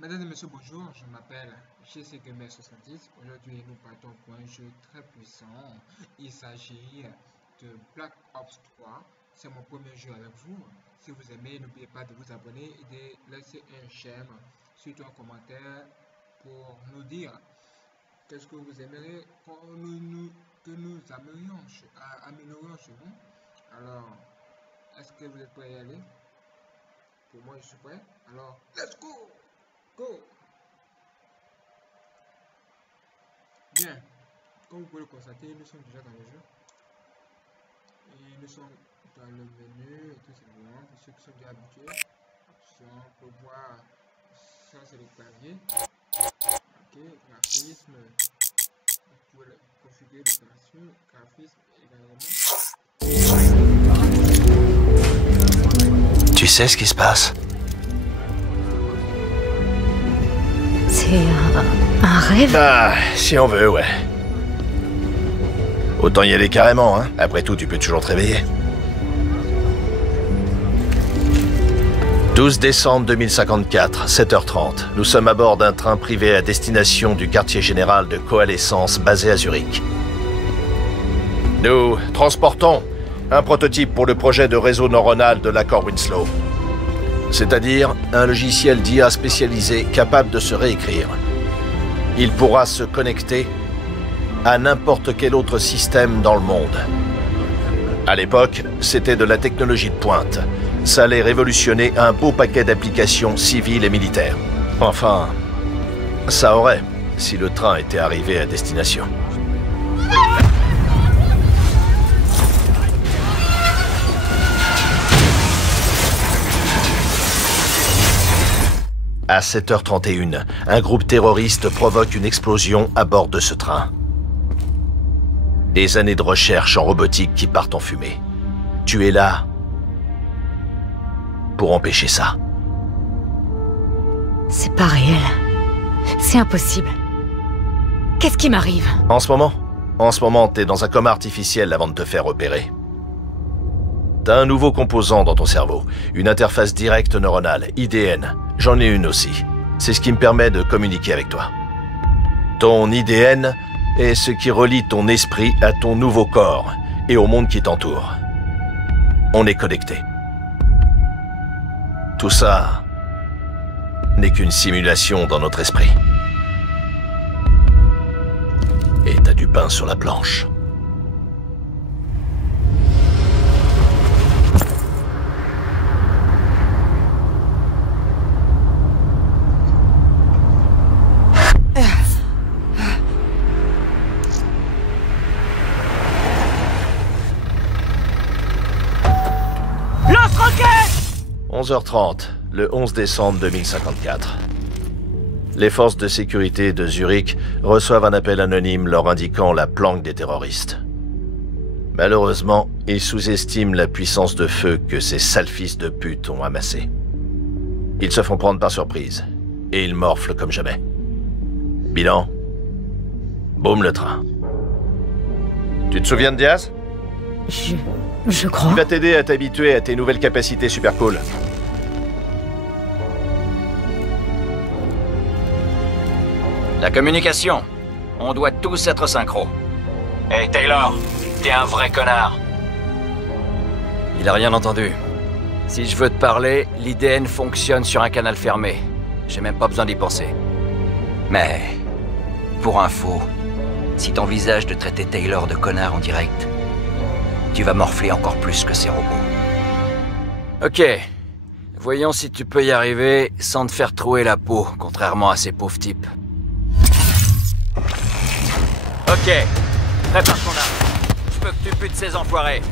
Mesdames et messieurs, bonjour, je m'appelle GCGamer70. Aujourd'hui, nous partons pour un jeu très puissant. Il s'agit de Black Ops 3. C'est mon premier jeu avec vous. Si vous aimez, n'oubliez pas de vous abonner et de laisser un j'aime, surtout un commentaire pour nous dire qu'est-ce que vous aimeriez que nous améliorions chez vous. Alors, est-ce que vous êtes prêts à y aller? Pour moi, je suis prêt. Alors, let's go! Go! Bien, comme vous pouvez le constater, nous sommes déjà dans le jeu. Et nous sommes dans le menu et tout simplement. Pour ceux qui sont déjà habitués, options, pour voir, ça c'est le clavier. Ok, graphisme, vous pouvez configurer l'opération, graphisme également. Tu sais ce qui se passe? C'est un rêve? Ah, si on veut, ouais. Autant y aller carrément, hein. Après tout, tu peux toujours te réveiller. 12 décembre 2054, 7h30. Nous sommes à bord d'un train privé à destination du quartier général de Coalescence basé à Zurich. Nous transportons un prototype pour le projet de réseau neuronal de l'accord Winslow. C'est-à-dire un logiciel d'IA spécialisé capable de se réécrire. Il pourra se connecter à n'importe quel autre système dans le monde. À l'époque, c'était de la technologie de pointe. Ça allait révolutionner un beau paquet d'applications civiles et militaires. Enfin, ça aurait, si le train était arrivé à destination. À 7h31, un groupe terroriste provoque une explosion à bord de ce train. Des années de recherche en robotique qui partent en fumée. Tu es là pour empêcher ça. C'est pas réel. C'est impossible. Qu'est-ce qui m'arrive? En ce moment, t'es dans un coma artificiel avant de te faire opérer. T'as un nouveau composant dans ton cerveau, une interface directe neuronale, IDN. J'en ai une aussi. C'est ce qui me permet de communiquer avec toi. Ton IDN est ce qui relie ton esprit à ton nouveau corps et au monde qui t'entoure. On est connectés. Tout ça n'est qu'une simulation dans notre esprit. Et t'as du pain sur la planche. Lance-roquette! 11h30, le 11 décembre 2054. Les forces de sécurité de Zurich reçoivent un appel anonyme leur indiquant la planque des terroristes. Malheureusement, ils sous-estiment la puissance de feu que ces sales fils de pute ont amassée. Ils se font prendre par surprise, et ils morflent comme jamais. Bilan, boum le train. Tu te souviens de Diaz? Je crois. Il va t'aider à t'habituer à tes nouvelles capacités super cool. La communication. On doit tous être synchro. Hey Taylor, t'es un vrai connard. Il a rien entendu. Si je veux te parler, l'IDN fonctionne sur un canal fermé. J'ai même pas besoin d'y penser. Mais, pour info, si t'envisages de traiter Taylor de connard en direct, tu vas morfler encore plus que ces robots. Ok. Voyons si tu peux y arriver sans te faire trouer la peau, contrairement à ces pauvres types. Ok. Prépare ton arme. Je peux que tu butes ces enfoirés.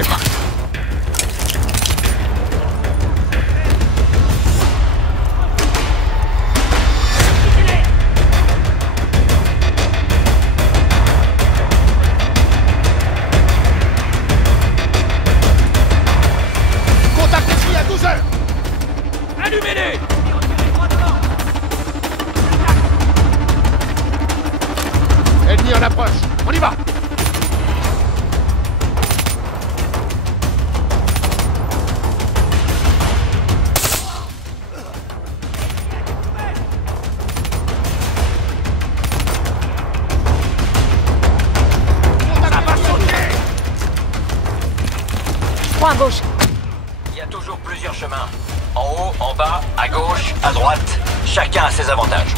C'est parti. Contact ici à 12 heures. Allumez-les! Ennemi en approche. On y va. Prends à gauche. Il y a toujours plusieurs chemins. En haut, en bas, à gauche, à droite. Chacun a ses avantages.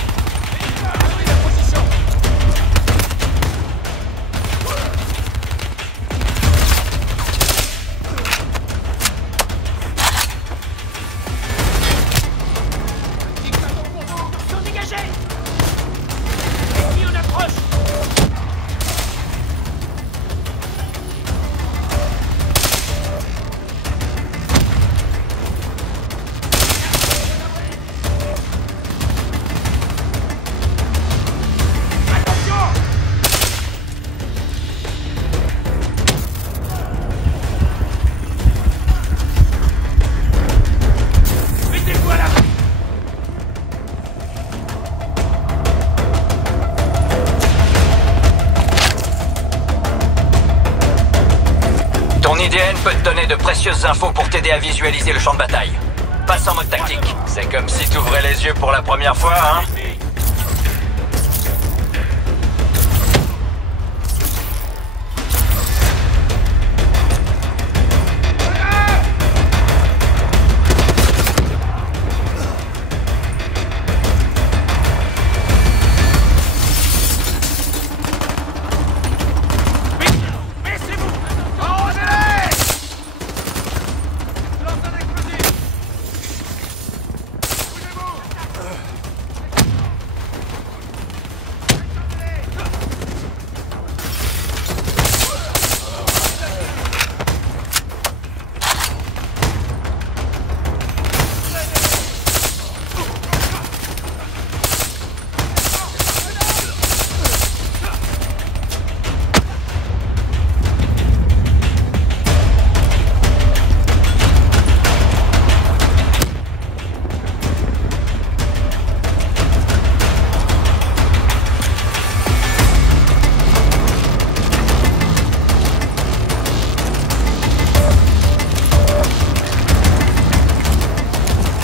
Ton IDN peut te donner de précieuses infos pour t'aider à visualiser le champ de bataille. Passe en mode tactique. C'est comme si t'ouvrais les yeux pour la première fois, hein?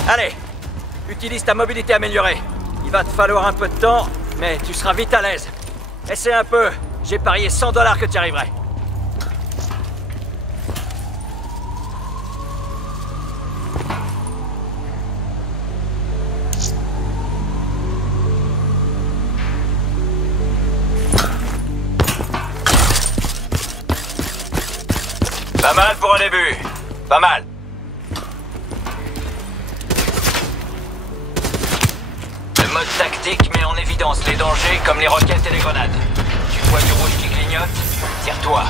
Allez, utilise ta mobilité améliorée. Il va te falloir un peu de temps, mais tu seras vite à l'aise. Essaie un peu. J'ai parié $100 que tu y arriverais. Pas mal pour un début. Pas mal. Le mode tactique met en évidence les dangers comme les roquettes et les grenades. Tu vois du rouge qui clignote? Tire-toi.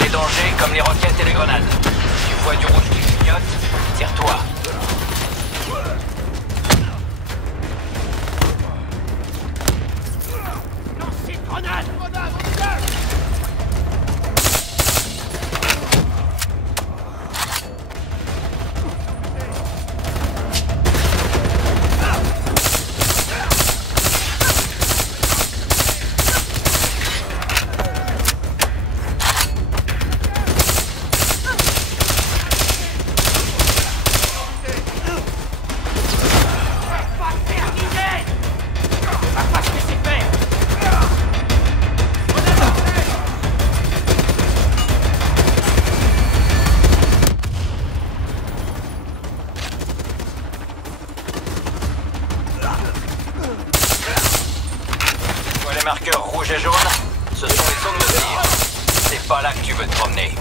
Les dangers comme les roquettes et les grenades. Tu vois du rouge qui clignote? Tire-toi. marqueurs rouges et jaunes, ce sont les zones de tir. C'est pas là que tu veux te promener.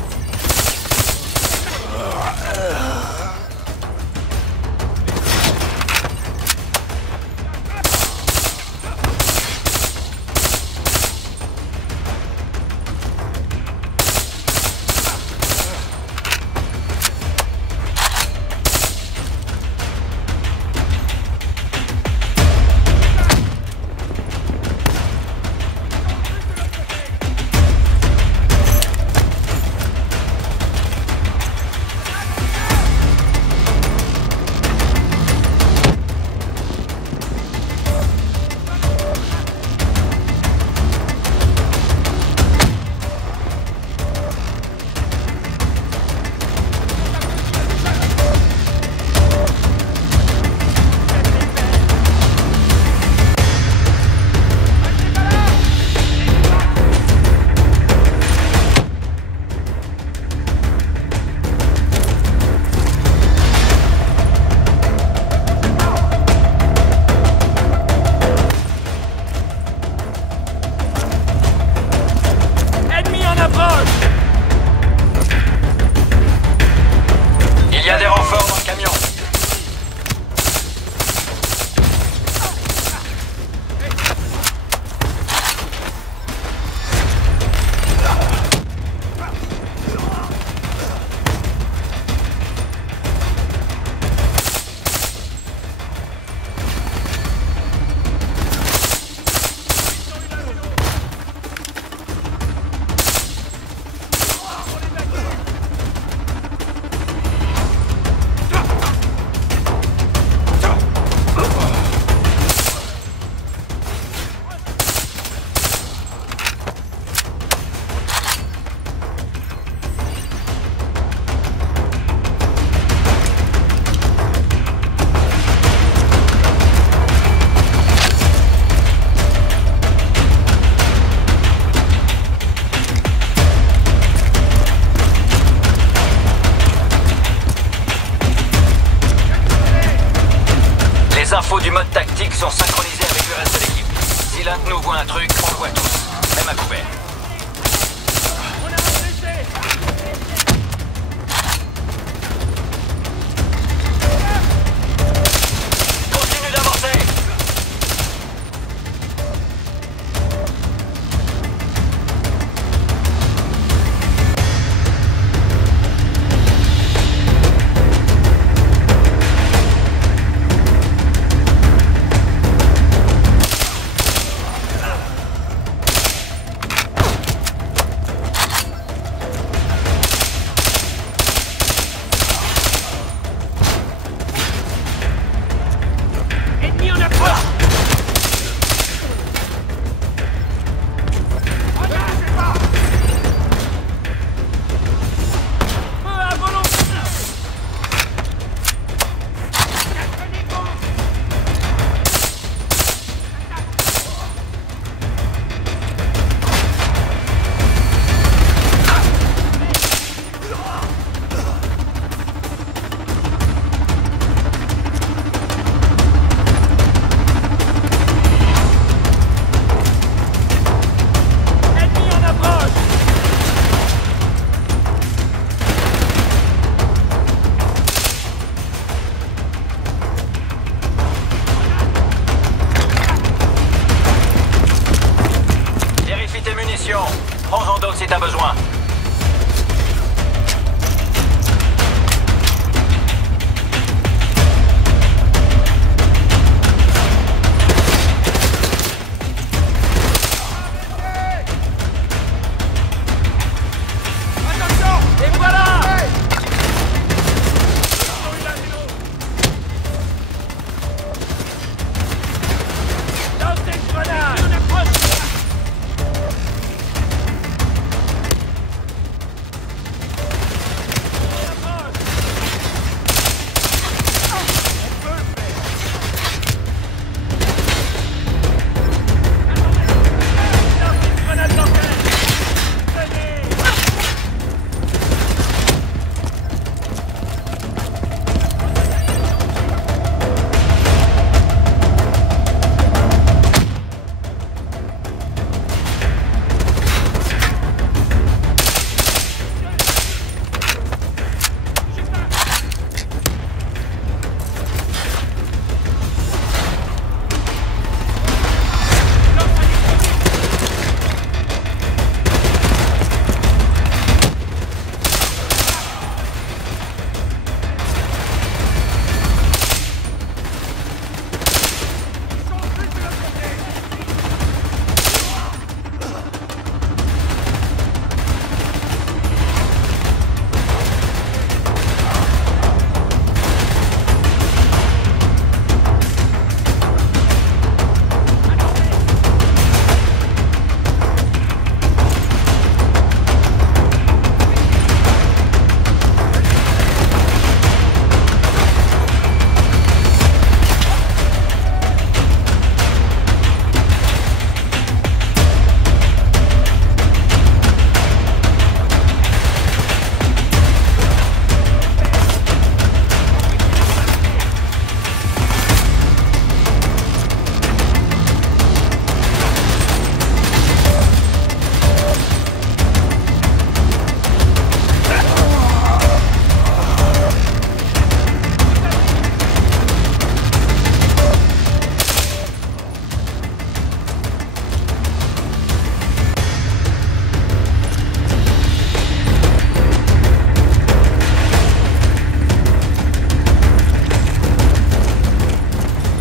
Il y a des renforts dans le camion. Les infos du mode tactique sont synchronisées avec le reste de l'équipe. Si l'un de nous voit un truc, on le voit tous, même à couvert. Continue d'avancer!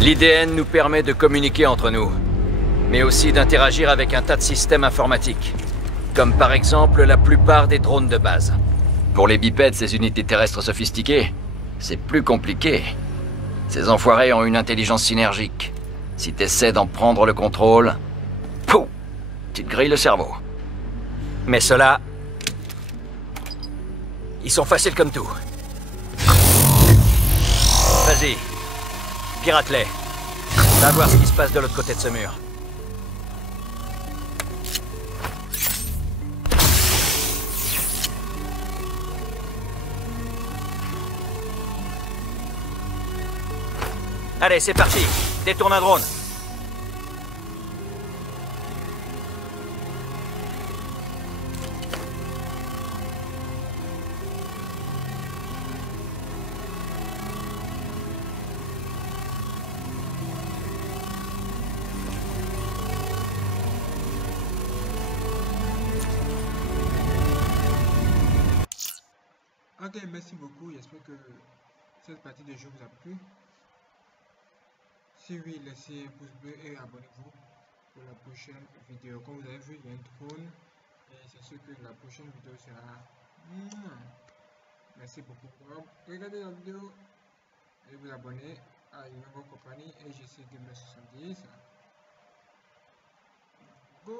L'IDN nous permet de communiquer entre nous, mais aussi d'interagir avec un tas de systèmes informatiques, comme par exemple la plupart des drones de base. Pour les bipèdes, ces unités terrestres sophistiquées, c'est plus compliqué. Ces enfoirés ont une intelligence synergique. Si t'essaies d'en prendre le contrôle, pouf, tu te grilles le cerveau. Mais ceux-là, ils sont faciles comme tout. Vas-y, pirate-les. Va voir ce qui se passe de l'autre côté de ce mur. Allez, c'est parti. Détourne un drone. Ok, merci beaucoup. J'espère que cette partie de jeu vous a plu. Si oui, laissez un pouce bleu et abonnez-vous pour la prochaine vidéo. Comme vous avez vu, il y a un drone et c'est sûr que la prochaine vidéo sera... Merci beaucoup. Regardez la vidéo et vous abonnez à une nouvelle compagnie et je suis Gamer70. Go!